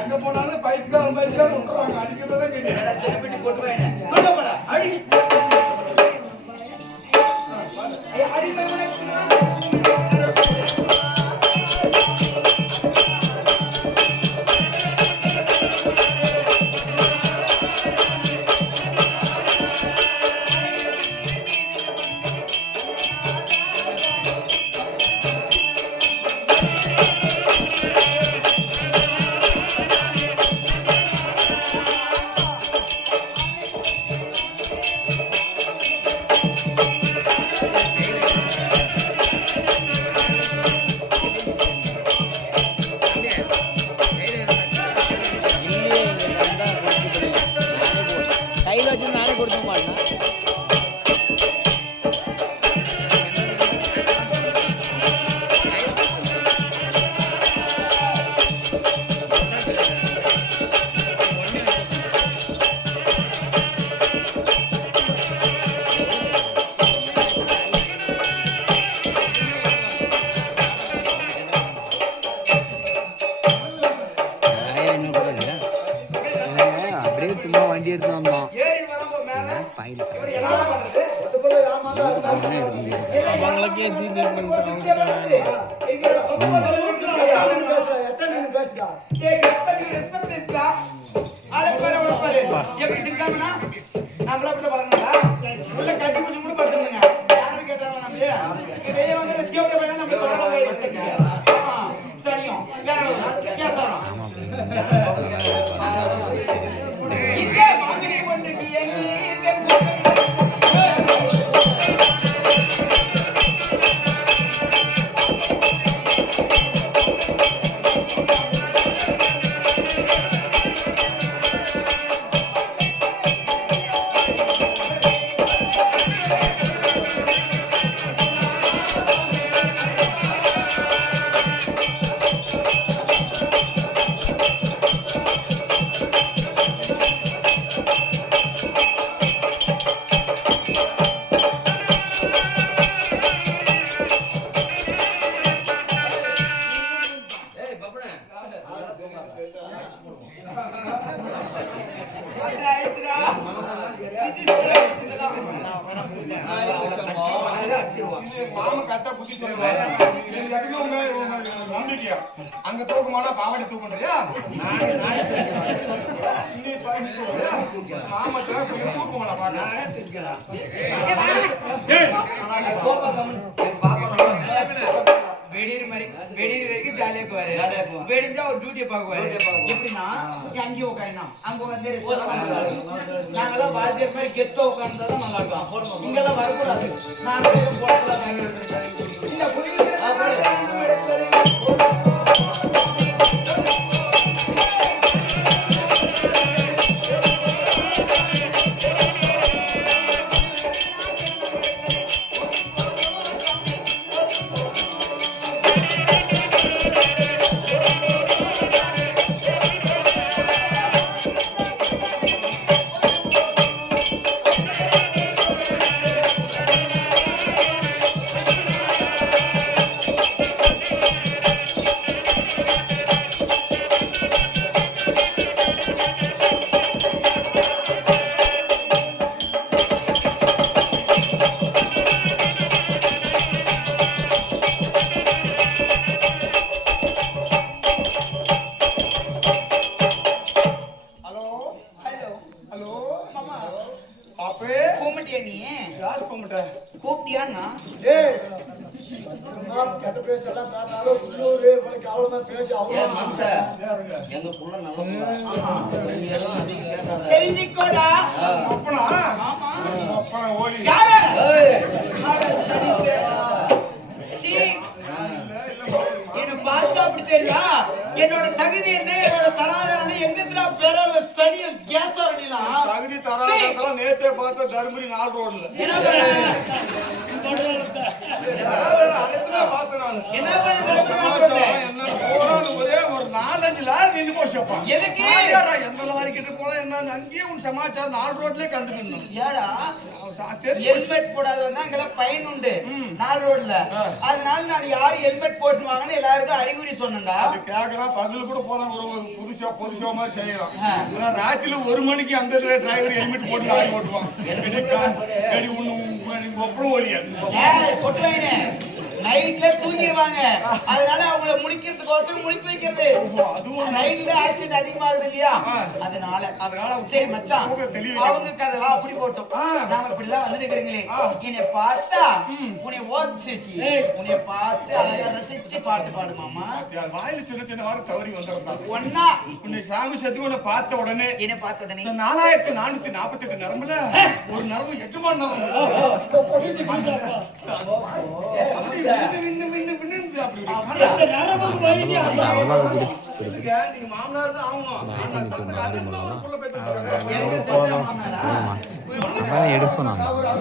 அங்க போனாலும் பைக்கார அடிக்கிறதெல்லாம் அங்க தூக்கமானா பாவடி தூக்குறியா வெடிர் மாதிரி வெடிர் வரைக்கும் ஜாலியா இருக்குவாரு வெடிஞ்சா ஒரு டியூட்டியை பார்க்குவாரு எப்படின்னா அங்கேயும் உட்காரணும் அங்க வந்து நாங்கெல்லாம் வாத்தியர் மாதிரி கெத்த உட்கார்ந்தாதான் நல்லா இருக்கும் இங்கெல்லாம் வரக்கூடாது நாங்க இந்த என்னோட தகுதி என்ன என்னோட தராத எங்க பேரோட சனிய கேஸ் வரலாம் தகுதி தராத நேத்தே பார்த்த தர்மபுரி 4 ரோட்ல போச்சப்பா. எதுக்கு? யாரா எந்த லாரி கிட்ட போனா என்ன அங்கேயே உன் சமாச்சாரம் 4 ரோட்லயே கண்டுக்கணும். ஏடா ஹெல்மெட் போடாதவங்க அங்கெல்லாம் பயன் உண்டு 4 ரோட்ல. அதனால நான் யாரு ஹெல்மெட் போட்டு வாங்கன்னு எல்லாருக்கும் அறிகுறி சொன்னேன்டா. அது கேக்கலாம் பகல் கூட போலாம் ஒரு பொது ஷோ மாதிரி செய்யலாம். ஆனா ராத்திரில 1 மணிக்கு அந்த டிரைவர் ஹெல்மெட் போட்டு லாரி ஓட்டுவான். கடி ஒப்படம் ஓடியாது. ஏய் பொட்டுவாயினே நைட்ல தூங்கிடுவாங்க. அதனால அவங்கள முழிக்கிறதுக்கோசரம் முழிக்க வைக்கிறது. அதுவும் நைட்ல ஆக்சிடென்ட் அதிகமாகுது இல்லையா? அதனால சரி மச்சான் அவங்க கதை அப்படி போட்டோம். நாம இப்படிலாம் வந்து நிக்கிறீங்களே என்னை பார்த்தா உன்னை ஓச்சு உன்னை பார்த்து அழகா ரசிச்சு பாட்டு பாடுமாமா. வாயில சின்ன சின்ன வாரம் தவறி வந்திருந்தான். ஒன்னா உன்னை சாமி சத்தி உன்னை பார்த்த உடனே என்னை பார்த்த உடனே 4448 நரம்புல ஒரு நரம்பு எஜமான நரம்பு நீங்க மாமனார் தான் ஆகும். எடுக்க சொன்னாங்க